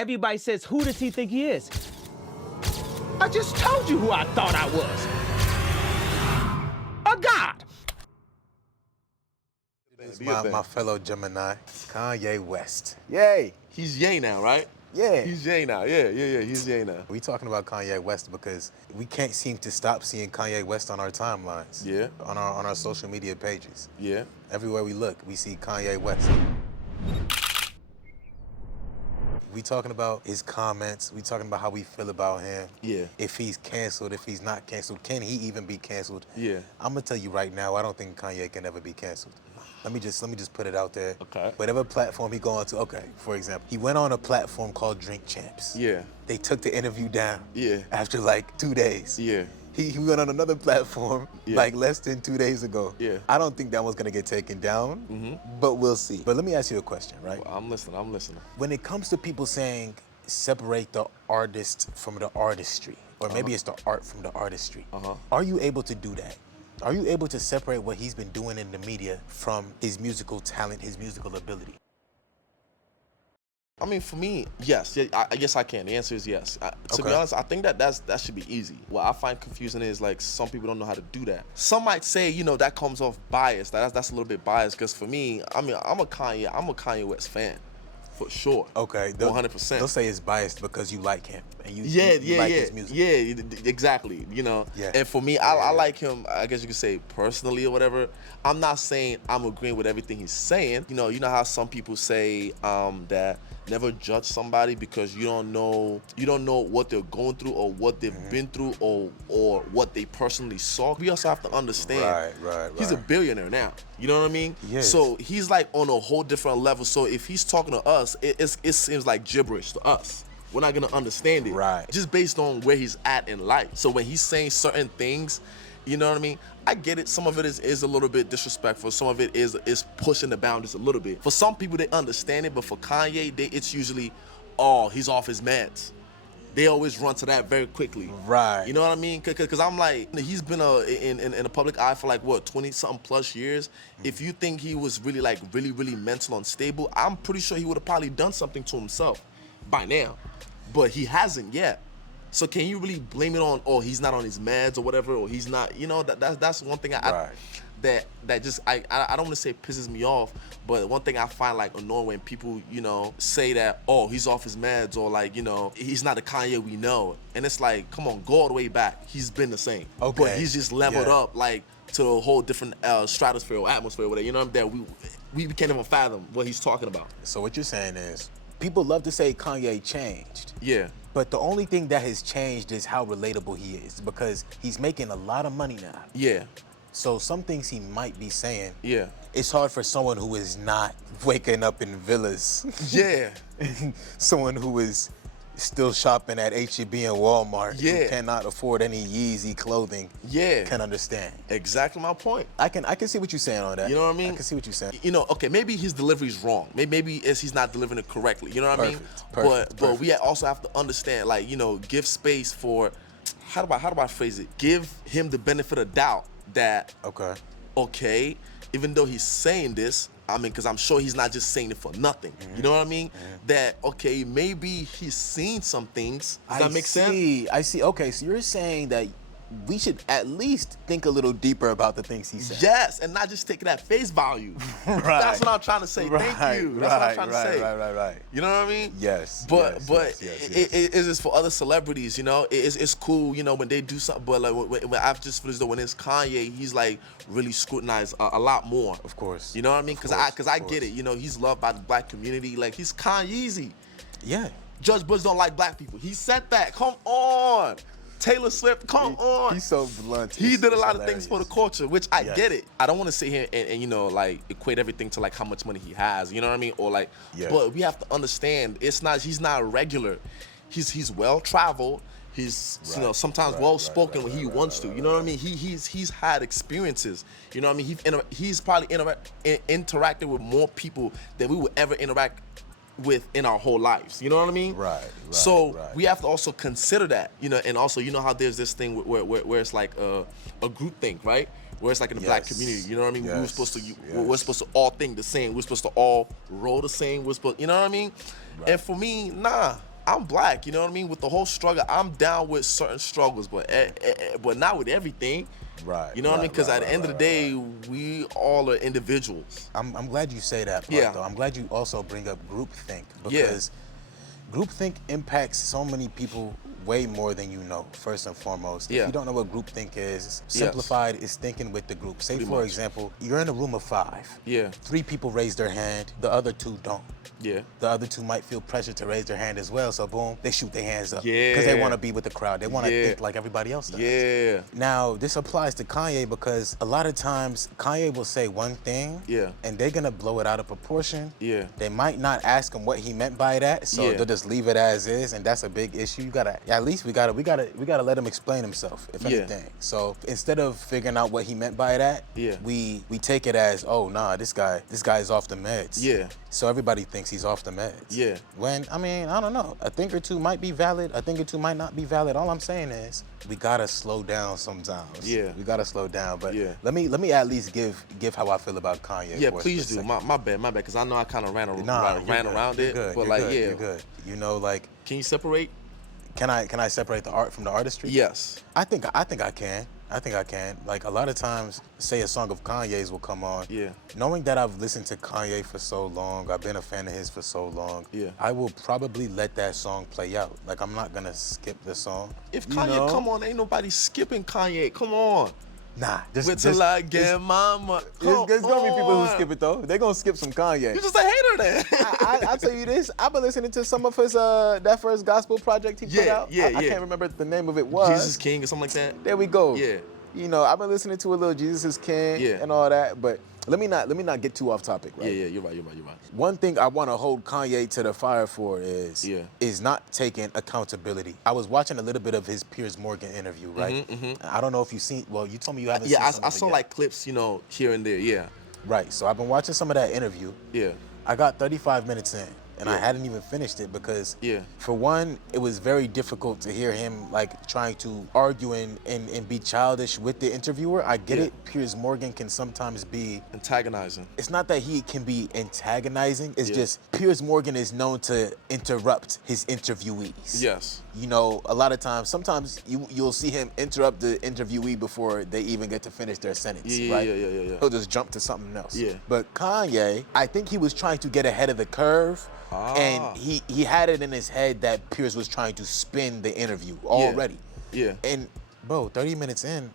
everybody says, who does he think he is? I just told you who I thought I was. A god. My fellow Gemini, Kanye West. Yay. He's Ye now, right? Yeah. He's Ye now. Yeah. He's Ye now. We talking about Kanye West because we can't seem to stop seeing Kanye West on our timelines. Yeah. On our social media pages. Yeah. Everywhere we look, we see Kanye West. We talking about his comments. We talking about how we feel about him. Yeah. If he's canceled, if he's not canceled, can he even be canceled? Yeah. I'm gonna tell you right now, I don't think Kanye can ever be canceled. Let me just put it out there. Okay. Whatever platform he go on to, okay, for example, he went on a platform called Drink Champs. Yeah. They took the interview down. Yeah. After like 2 days. Yeah. He went on another platform like less than 2 days ago. Yeah. I don't think that one's gonna get taken down, but we'll see. But let me ask you a question, right? Well, I'm listening. When it comes to people saying separate the artist from the artistry, or maybe it's the art from the artistry, are you able to do that? Are you able to separate what he's been doing in the media from his musical talent, his musical ability? I mean, for me, yes. Yeah, I guess I can. The answer is yes. To be honest, I think that should be easy. What I find confusing is like some people don't know how to do that. Some might say, that comes off biased. That's a little bit biased because for me, I mean, I'm a Kanye West fan. For sure. Okay. 100%. They'll say it's biased because you like him and you like his music. Yeah, exactly. Yeah. And for me, I like him, I guess you could say personally or whatever. I'm not saying I'm agreeing with everything he's saying. You know how some people say that never judge somebody because you don't know what they're going through or what they've been through or what they personally saw. We also have to understand he's a billionaire now. You know what I mean? Yes. So he's like on a whole different level. So if he's talking to us, it seems like gibberish to us. We're not gonna understand it. Right. Just based on where he's at in life. So when he's saying certain things, you know what I mean? I get it. Some of it is a little bit disrespectful. Some of it is pushing the boundaries a little bit. For some people, they understand it, but for Kanye, it's usually, he's off his meds. They always run to that very quickly. Right. You know what I mean? Because I'm like, he's been in a public eye for like, 20-something plus years. If you think he was really really mental unstable, I'm pretty sure he would have probably done something to himself by now. But he hasn't yet. So can you really blame it on, he's not on his meds or whatever, or he's not, that's one thing that just I don't want to say pisses me off, but one thing I find like annoying when people, say that, he's off his meds or like, he's not the Kanye we know. And it's like, come on, go all the way back. He's been the same. Okay. But he's just leveled up like to a whole different stratosphere or atmosphere, whatever, that we can't even fathom what he's talking about. So what you're saying is, people love to say Kanye changed. Yeah. But the only thing that has changed is how relatable he is because he's making a lot of money now. Yeah. So some things he might be saying, it's hard for someone who is not waking up in villas. Yeah. Someone who is still shopping at H-E-B and Walmart, who cannot afford any Yeezy clothing, can understand. Exactly my point. I can see what you're saying on that. You know what I mean? I can see what you're saying. Okay, maybe his delivery's wrong. Maybe he's not delivering it correctly. You know what I mean? But we also have to understand, like, give space for, how do I phrase it? Give him the benefit of doubt that, okay, even though he's saying this, I mean, because I'm sure he's not just saying it for nothing. You know what I mean? That, okay, maybe he's seen some things. Does that make sense? I see. Okay, so you're saying that we should at least think a little deeper about the things he said. Yes, and not just take it at face value. Right. That's what I'm trying to say. Thank you. That's what I'm trying to say. Right. You know what I mean? Yes. But yes. it is for other celebrities, it's cool, when they do something. But like when I've just finished, when it's Kanye, he's like really scrutinized a lot more. Of course. You know what I mean? Because I get it. He's loved by the black community. Like, he's Kanye-easy. Yeah. Judge Bush don't like black people. He said that. Come on. Taylor Swift, come on. He's so blunt. He did a lot of things for the culture, which I get it. I don't want to sit here and like equate everything to like how much money he has, you know what I mean? Or like, but we have to understand he's not regular. He's well traveled. He's sometimes well spoken when he wants to. You know what I mean? He's had experiences. You know what I mean? He's probably interacted with more people than we would ever interact with in our whole lives. You know what I mean? Right. So we have to also consider that, and also, how there's this thing where it's like a groupthink, right? Where it's like in the black community, you know what I mean? We're supposed to all think the same. We're supposed to all roll the same. You know what I mean? Right. And for me, nah. I'm black, you know what I mean? With the whole struggle, I'm down with certain struggles, but not with everything. Right. You know what I mean? Because at the end of the day, we all are individuals. I'm glad you say that part, though. I'm glad you also bring up groupthink, because groupthink impacts so many people way more than you know, first and foremost. If you don't know what groupthink is, simplified is thinking with the group. Say, for example, you're in a room of 5. 3 people raise their hand, the other 2 don't. The other 2 might feel pressure to raise their hand as well, so boom, they shoot their hands up. Because they want to be with the crowd. They want to think like everybody else does. Now, this applies to Kanye because a lot of times Kanye will say one thing and they're going to blow it out of proportion. They might not ask him what he meant by that, so they'll just leave it as is, and that's a big issue. You gotta, at least we gotta let him explain himself, if anything. So instead of figuring out what he meant by that, we take it as, oh nah, this guy is off the meds. So everybody thinks he's off the meds. When, I mean, I don't know. A thing or 2 might be valid, a thing or 2 might not be valid. All I'm saying is, we gotta slow down sometimes. We gotta slow down. But let me at least give how I feel about Kanye. Please do. My bad, because I know I kind of ran around it. Good, but you're good. You know, like, can you separate? Can I separate the art from the artistry? Yes. I think I can. Like, a lot of times, say a song of Kanye's will come on. Knowing that I've listened to Kanye for so long, I've been a fan of his for so long, I will probably let that song play out. Like, I'm not gonna skip the song. If Kanye come on, ain't nobody skipping Kanye. Come on. Nah, Wait till I get mama. There's gonna be people who skip it though. They're gonna skip some Kanye. You just a hater then. I'll tell you this. I've been listening to some of his that first gospel project he put out. I can't remember what the name of it was. Jesus King or something like that. There we go. Yeah. You know, I've been listening to a little Jesus is King and all that, but let me not get too off topic, right? Yeah, you're right. One thing I want to hold Kanye to the fire for is not taking accountability. I was watching a little bit of his Piers Morgan interview, right? I don't know if you've seen. Well, you told me you haven't seen. I saw like clips, you know, here and there. Yeah. Right. So I've been watching some of that interview. I got 35 minutes in. And I hadn't even finished it because, for one, it was very difficult to hear him like trying to argue and be childish with the interviewer. I get it. Piers Morgan can sometimes be antagonizing. It's not that he can be antagonizing. It's just Piers Morgan is known to interrupt his interviewees. Yes. You know, a lot of times, sometimes you'll see him interrupt the interviewee before they even get to finish their sentence, right? Yeah. He'll just jump to something else. But Kanye, I think he was trying to get ahead of the curve. And he had it in his head that Piers was trying to spin the interview already. And bro, 30 minutes in,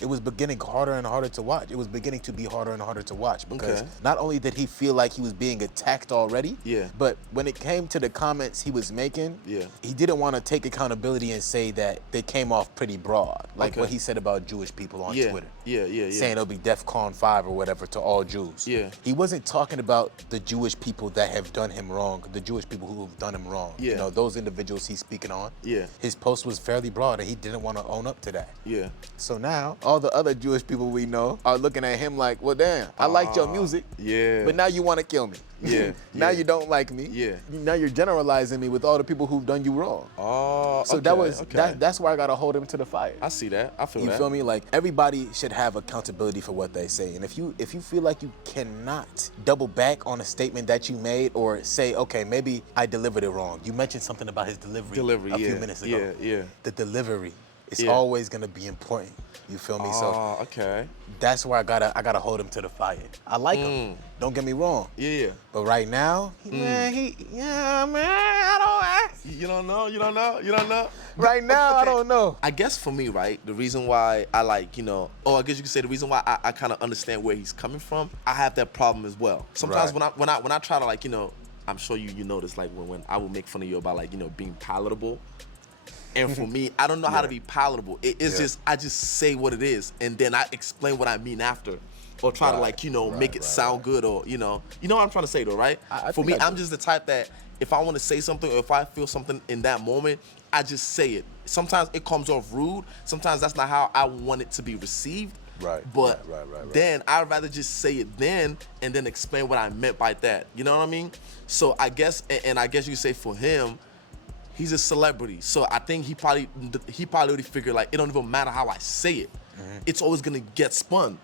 it was beginning harder and harder to watch. It was beginning to be harder and harder to watch because not only did he feel like he was being attacked already, but when it came to the comments he was making, he didn't want to take accountability and say that they came off pretty broad. Like what he said about Jewish people on Twitter. Saying it'll be DEFCON 5 or whatever to all Jews. He wasn't talking about the Jewish people that have done him wrong, the Jewish people who have done him wrong. You know, those individuals he's speaking on. His post was fairly broad and he didn't want to own up to that. So now, all the other Jewish people we know are looking at him like, well, damn, I liked your music, but now you want to kill me. Now you don't like me. Now you're generalizing me with all the people who've done you wrong. So that's why I gotta hold him to the fire. I see that. I feel that. You feel me? Like, everybody should have accountability for what they say. And if you feel like you cannot double back on a statement that you made or say, okay, maybe I delivered it wrong. You mentioned something about his delivery a few minutes ago. The delivery is always gonna be important. You feel me? So that's where I gotta hold him to the fire. I like him. Don't get me wrong. But right now, man, I don't. You don't know. Right now, I don't know. I guess for me, right, the reason why I like, you know, I guess you could say the reason why I kind of understand where he's coming from. I have that problem as well. Sometimes when I try to, like, you know, I'm sure you notice, like, when I will make fun of you about, like, you know, being palatable. And for me, I don't know how to be palatable. It's just, I just say what it is, and then I explain what I mean after. Or try to, like, you know, make it sound good, or, you know what I'm trying to say though, right? For me, I'm just the type that if I want to say something or if I feel something in that moment, I just say it. Sometimes it comes off rude. Sometimes that's not how I want it to be received. But then I'd rather just say it then and then explain what I meant by that. You know what I mean? So I guess, and I guess you say for him, he's a celebrity. So I think he probably already figured, like, it don't even matter how I say it. It's always gonna get spun.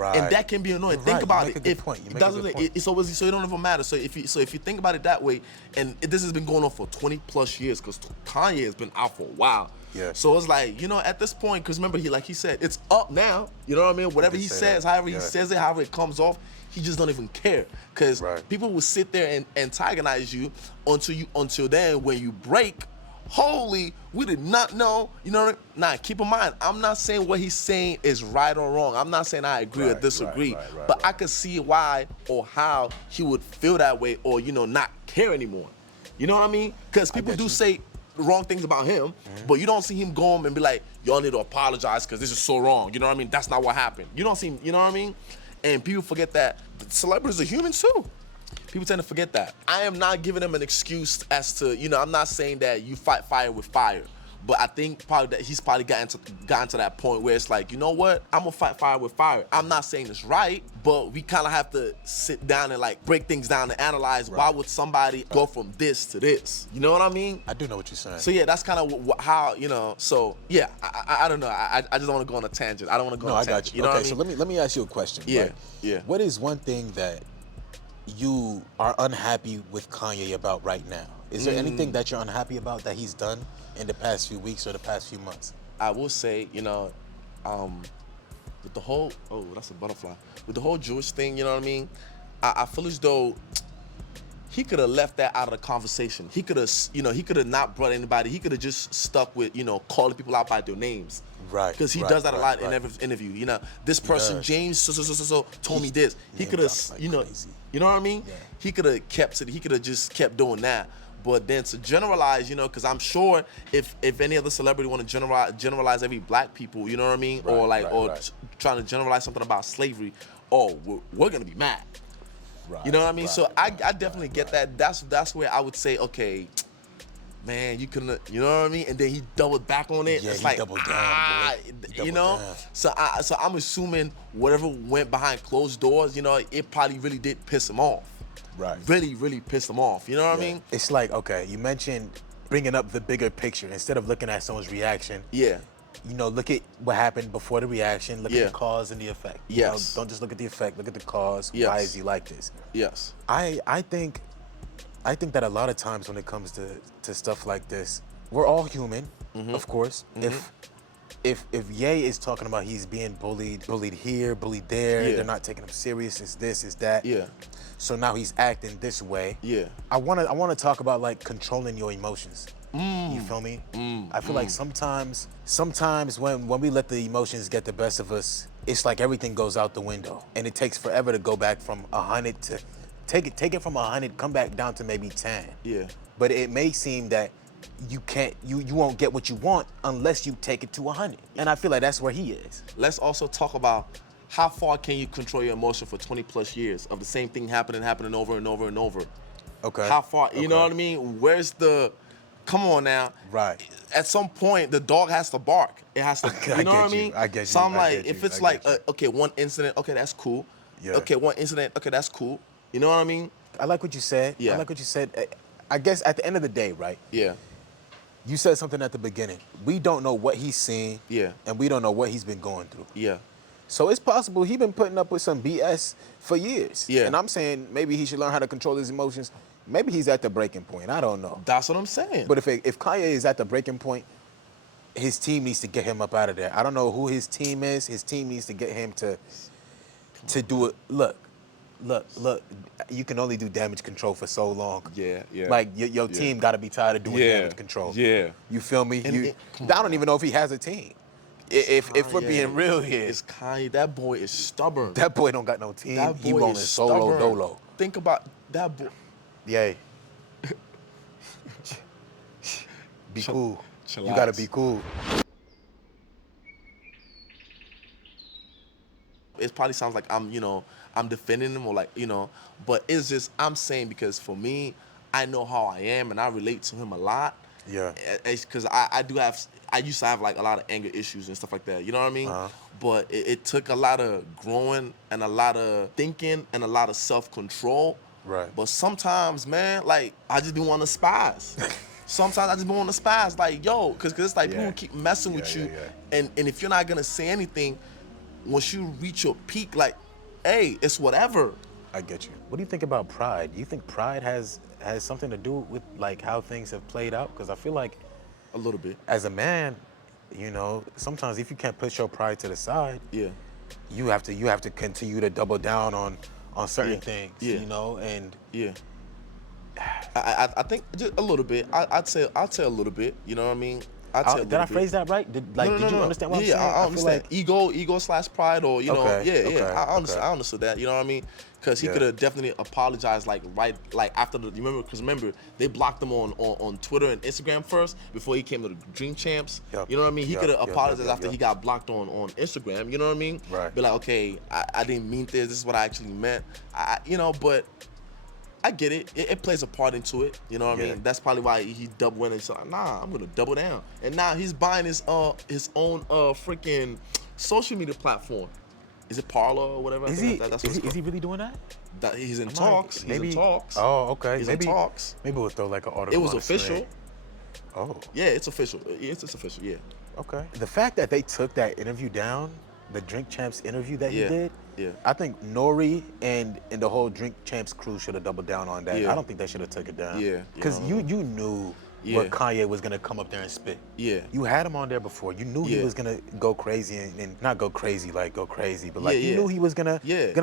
Right. And that can be annoying. You're Think right. about You make it. a good If point. You it make a doesn't, good point. so it don't even matter. So if you think about it that way, and this has been going on for 20 plus years, because Kanye has been out for a while. Yeah. So it's like, at this point, because remember, like he said, it's up now. You know what I mean? Whatever he says, however he says it, however it comes off, he just don't even care. Because people will sit there and antagonize you until then, when you break, holy, we did not know. You know what I mean? Now, keep in mind, I'm not saying what he's saying is right or wrong. I'm not saying I agree or disagree. But I could see why or how he would feel that way, or, not care anymore. You know what I mean? Because people do say the wrong things about him, but you don't see him go home and be like, y'all need to apologize because this is so wrong. You know what I mean? That's not what happened. You don't see him, you know what I mean? And people forget that celebrities are humans too. People tend to forget that. I am not giving them an excuse as to, I'm not saying that you fight fire with fire. But I think probably that he's probably gotten to that point where it's like, you know what? I'm gonna fight fire with fire. I'm not saying it's right, but we kind of have to sit down and like break things down and analyze why would somebody go from this to this? You know what I mean? I do know what you're saying. So yeah, that's kind of how, so yeah, I don't know. I just don't want to go on a tangent. I don't want to go on a tangent. No, I got you. You know okay, what I mean? so let me ask you a question. Yeah, right? yeah. What is one thing that you are unhappy with Kanye about right now? Is there anything that you're unhappy about that he's done in the past few weeks or the past few months? I will say, with the whole, that's a butterfly. With the whole Jewish thing, you know what I mean? I feel as though he could have left that out of the conversation. He could have not brought anybody. He could have just stuck with, calling people out by their names. Right. Because he does that a lot in every interview. This person, James, so told me this. He could have, like you know what I mean? Yeah. He could have kept it. He could have just kept doing that. But then to generalize, because I'm sure if any other celebrity want to generalize every black people, you know what I mean, trying to generalize something about slavery, we're gonna be mad. Right, you know what I mean? So I definitely get that. That's where I would say, okay, man, you couldn't, you know what I mean? And then he doubled back on it. Yeah, it's he like, doubled down, you know? down. So I'm assuming whatever went behind closed doors, it probably really did piss him off. Right. Really, really pissed him off. You know what I mean? It's like, okay, you mentioned bringing up the bigger picture instead of looking at someone's reaction. Yeah. Look at what happened before the reaction. Look at the cause and the effect. Yes. Don't just look at the effect. Look at the cause. Yes. Why is he like this? Yes. I think that a lot of times when it comes to stuff like this, we're all human, of course. If Ye is talking about he's being bullied here, bullied there, they're not taking him serious, it's this, it's that. Yeah. So now he's acting this way. Yeah. I wanna talk about like controlling your emotions. You feel me? I feel like sometimes when we let the emotions get the best of us, it's like everything goes out the window. And it takes forever to go back from 100 to take it from 100, come back down to maybe 10. Yeah. But it may seem that you won't get what you want unless you take it to 100. And I feel like that's where he is. Let's also talk about how far can you control your emotion for 20 plus years of the same thing happening over and over and over. Okay. How far, you know what I mean? Where's the, come on now. Right. At some point, the dog has to bark. It has to, you know what I mean? I get you. So I'm I like, get if you. it's I like, get you. okay, one incident, okay, that's cool. Yeah. Okay, one incident, okay, that's cool. You know what I mean? I like what you said. Yeah. I like what you said. I guess at the end of the day, right? Yeah. You said something at the beginning. We don't know what he's seen. Yeah. And we don't know what he's been going through. Yeah. So it's possible he's been putting up with some BS for years. Yeah. And I'm saying maybe he should learn how to control his emotions. Maybe he's at the breaking point. I don't know. That's what I'm saying. But if Kanye is at the breaking point, his team needs to get him up out of there. I don't know who his team is. His team needs to get him to do it. Look. You can only do damage control for so long. Yeah. Like your team got to be tired of doing damage control. Yeah. You feel me? And I don't even know if he has a team. If we're being real here, it's Kanye. That boy is stubborn. that boy don't got no team. That He boy rolling is solo stubborn. dolo. Think about that boy. Yay. Be cool. chillax. You gotta be cool. It probably sounds like I'm defending him or like, but it's just, I'm saying because for me, I know how I am and I relate to him a lot. Yeah. Because I used to have like a lot of anger issues and stuff like that. You know what I mean? But it took a lot of growing and a lot of thinking and a lot of self-control. Right. But sometimes, man, like, I just be wanting to spaz. Sometimes I just be wanting to spaz. Like, yo, because it's like people keep messing with you. Yeah. And if you're not going to say anything, once you reach your peak, like, hey, it's whatever. I get you. What do you think about pride? Do you think pride has something to do with like how things have played out? Because I feel like A little bit. as a man, sometimes if you can't put your pride to the side, Yeah. you have to continue to double down on certain things, Yeah. and Yeah. I think just a little bit. I'd say a little bit. You know what I mean? I'd say a little did I bit. phrase that right? Did you understand what I'm saying? I feel understand. like- Ego/pride, or Okay, I understand. okay. I understood that. You know what I mean? Because he Yeah. could have definitely apologized, like after the. Remember they blocked him on Twitter and Instagram first before he came to the Dream Champs. Yep. You know what I mean? He Yep, could have yep, apologized yep, after yep. he got blocked on Instagram. You know what I mean? Right. Be like, okay, I didn't mean this. This is what I actually meant. But. I get it. It plays a part into it. You know what I Yeah. mean? That's probably why he double went and said, nah, I'm gonna double down. And now he's buying his own freaking social media platform. Is it Parler or whatever? Is I he think that's what it's is he called. really doing that? He's in I might- talks. Maybe. He's in talks. Oh, okay. He's maybe in talks. Maybe we'll throw like an article. It was on the official. screen. Oh. Yeah, it's official. It's official. Yeah. Okay. The fact that they took that interview down, the Drink Champs interview that he Yeah, did, yeah. I think Nori and the whole Drink Champs crew should have doubled down on that. Yeah. I don't think they should have took it down. Yeah, Because you you knew Yeah. what Kanye was gonna come up there and spit. Yeah. You had him on there before. You knew he Yeah. was gonna go crazy and not go crazy, but like Yeah, you yeah. knew he was gonna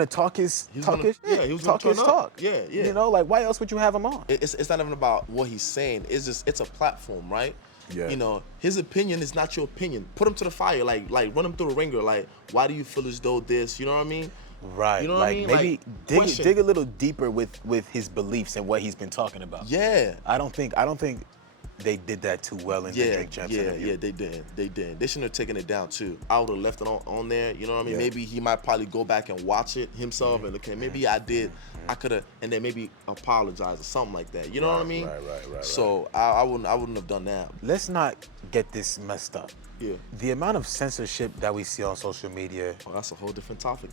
talk his He was talk gonna- his shit. yeah, he was gonna talk his turn up. talk. Yeah, yeah. Like why else would you have him on? It's not even about what he's saying. It's a platform, right? Yeah. His opinion is not your opinion. Put him to the fire, like run him through the ringer. Like, why do you feel as though this? You know what I mean? Right. You know what I like mean? maybe Like, question. dig a little deeper with his beliefs and what he's been talking about. Yeah. I don't think they did that too well in the Drink Champs interview. They didn't. They shouldn't have taken it down too. I would have left it on there. You know what I mean? Yeah. Maybe he might probably go back and watch it himself and okay, maybe I did. I could have, and then maybe apologize or something like that. You know what I mean? Right. So I wouldn't have done that. Let's not get this messed up. Yeah. The amount of censorship that we see on social media Well, that's a whole different topic.